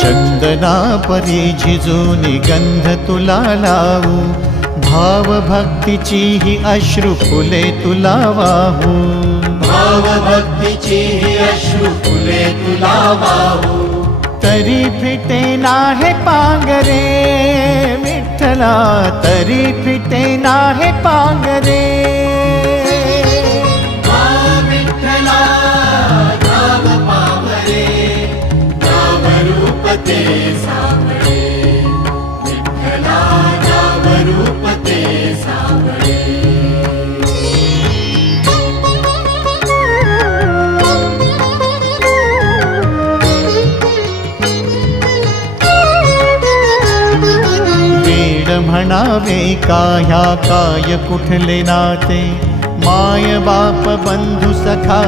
चंदना परी झिजूनी गंध तुला लावू, भाव भक्तीची ही अश्रु फुले तुला वाहू, भाव भक्तीची ही अश्रु फुले तुला वाहू। तरी फिटे नाहे पांगरे विठ्ठला, तरी फिटे नाहे पांगरे। विठ्ठला नाम पावरे, नाम रूप ते सावळे, विठ्ठला नाम रूप ते सावळे। म्हणावे काह्या काय कुठले नाते, माय बाप बंधु सखा